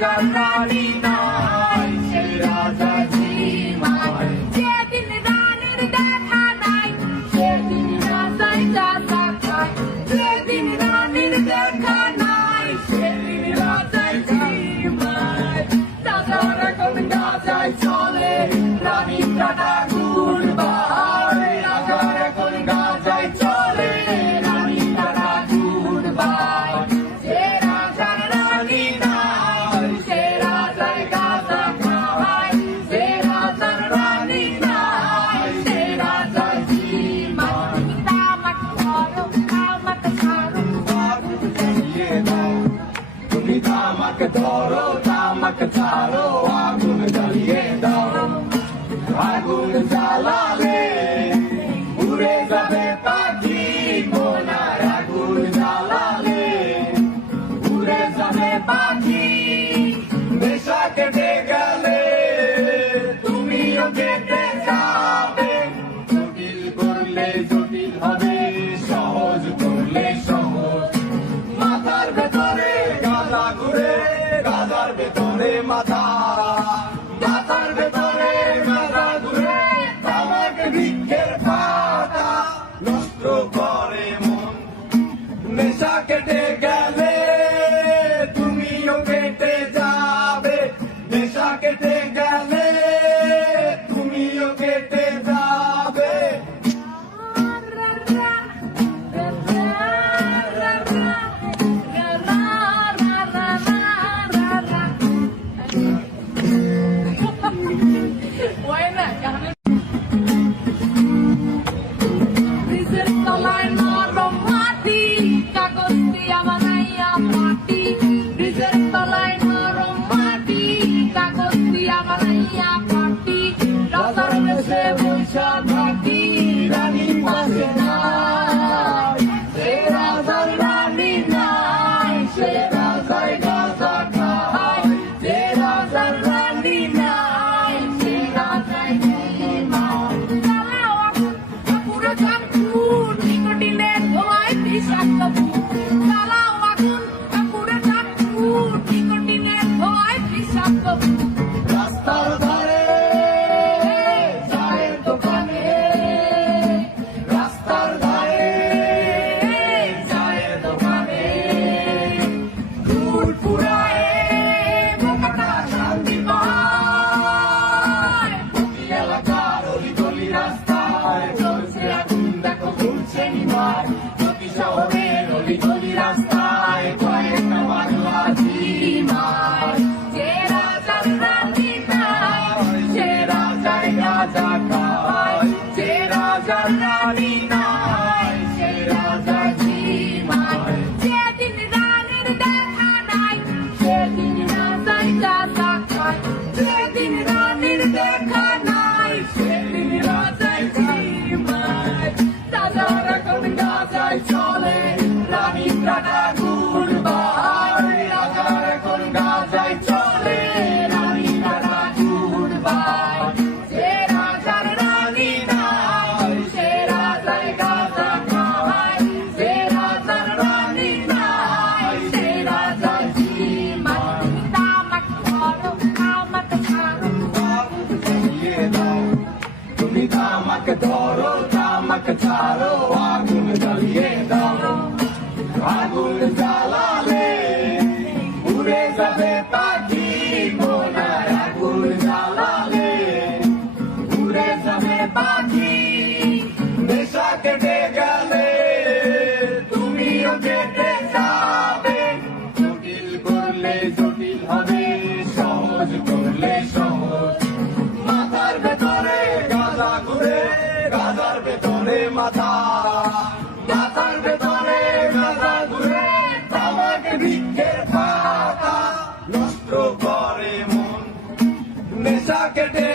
রাজার রানী নাই, সে রাজা ঝিমায়। যেদিন রানীর দেখা নাই, সেদিন রাজায় গাঁজা খায়। যেদিন রানীর দেখা নাই, সেদিন রাজায় ঝিমায়। রাজার এখন গাঁজায় চলে, রানীর কাটা গুণ বাহায়। রাজার এখন গাঁজায় চলে, রানীর কাটা গুণ বাহায়। যে রাজার রানী নাই, সে রাজায় গাঁজা খায়। যে রাজার রানী নাই, সে রাজায় ঝিমায়। তামাক ধরো, তামাক ছাড়ো, আগুন জ্বালিয়ে দাও। তুমি তামাক ধরো, তামাক ছাড়ো, আগুন জ্বালিয়ে দাও। আগুন জ্বালালে উড়ে যাবে পাখি মোনার। আগুন জ্বালালে উড়ে যাবে পাখি। নেশা কেটে গেলে তুমিও কেটে যাবে। জটিল করলে জটিল হবে, সহজ করলে সহজ। মাথার ভেতরে গাঁজা ঘুরে, গাঁজার ভেতরে মাথা। মাথার ভেতরে গাঁজা ঘুরে, তামাক বৃক্ষের পাতা। নষ্ট করে মন, নেশা কেটে গেলে তুমিও কেটে যাবে। নেশা কেটে গেলে তুমিও কেটে যাবে। ব্রিজের তলায় নরম মাটি, কাগজ দিয়া বানাইয়া পাটি। ব্রিজের তলায় নরম মাটি, কাগজ দিয়া বানাইয়া পাটি। রাজার দেশে বৈশা থাকি, রানী পাশে নাই। সে রাজার রানী নাই, সে রাজায় গাঁজা খায়। যে রাজার রানী নাই, সে রাজায় ঝিমায়। জ্বালাও আগুন, কাপুরে চাকুর, নিকোটিনের ধোঁয়ায় বিষাক্ত ভূত। জ্বালাও আগুন, কাপুরে চাকুর, নিকোটিনের ধোঁয়ায় বিষাক্ত ভূত। রাস্তার ধারে চায়ের দোকানে, রাস্তার ধারে চায়ের দোকানে। দুধ পুরায় বোকাটা শান্তি পায়। প্রতি এলাকার অলি গলি রাস্তায় চলছে আগুন, দেখো ঘুরছে নিমায়। প্রতি শহরের অলি গলি রাস্তায় কয়েকটা বাংলা ঝিমায়। যে রাজার রানী নাই, সে রাজায় গাঁজা খায়। যে রাজার রানী নাই, সে রাজা ঝিমায়। যেদিন রানীর দেখা নাই, সেদিন রাজায় গাঁজা খায়। যেদিন রানীর দেখা নাই, সেদিন রাজায় ঝিমায়। রাজার এখন গাঁজায় চলে, রানীর কাটা গুণ বাহায়। রাজার এখন গাঁজায় চলে, রানীর কাটা গুণ বাহায়। যে রাজার রানী নাই, সে রাজায় গাঁজা খায়। যে রাজার রানী নাই, সে রাজায় ঝিমায়। তামাক ধরো, তামাক ছাড়ো, আগুন জ্বালিয়ে দাও। তুমি তামাক ধরো, তামাক ছাড়ো, আগুন জ্বালিয়ে দাও। আগুন জ্বালালে উড়ে যাবে পাখি মোনার। আগুন জ্বালালে উড়ে যাবে পাখি। নেশা কেটে গেলে তুমিও কেটে যাবে। জটিল করলে জটিল হবে, সহজ করলে সহজ। মাথার ভেতরে গাঁজা ঘুরে, গাঁজার ভেতরে মাথা। মাথার ভেতরে গাঁজা ঘুরে, তামাক বৃক্ষের পাতা। নষ্ট করে মন, নেশা কেটে